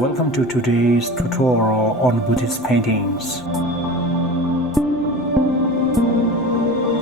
Welcome to today's tutorial on Buddhist paintings.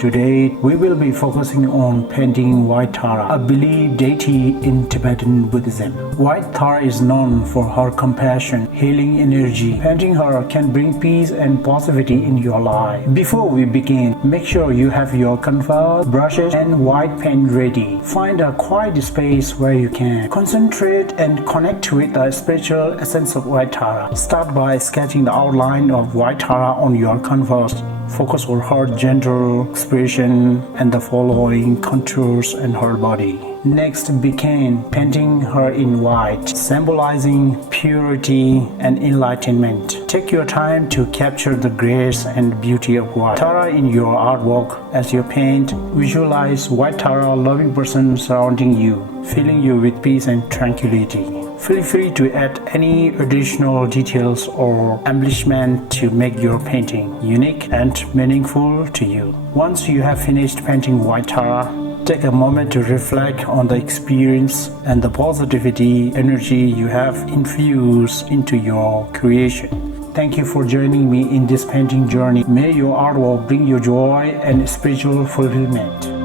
Today, we will be focusing on painting White Tara, a believed deity in Tibetan Buddhism. White Tara is known for her compassion, healing energy. Painting her can bring peace and positivity in your life. Before we begin, make sure you have your canvas, brushes, and white paint ready. Find a quiet space where you can concentrate and connect with the spiritual essence of White Tara. Start by sketching the outline of White Tara on your canvas. Focus on her gentle expression and the following contours in her body. Next, begin painting her in white, symbolizing purity and enlightenment. Take your time to capture the grace and beauty of White Tara in your artwork. As you paint, visualize White Tara, a loving person surrounding you, filling you with peace and tranquility. Feel free to add any additional details or embellishment to make your painting unique and meaningful to you. Once you have finished painting White Tara, take a moment to reflect on the experience and the positivity energy you have infused into your creation. Thank you for joining me in this painting journey. May your artwork bring you joy and spiritual fulfillment.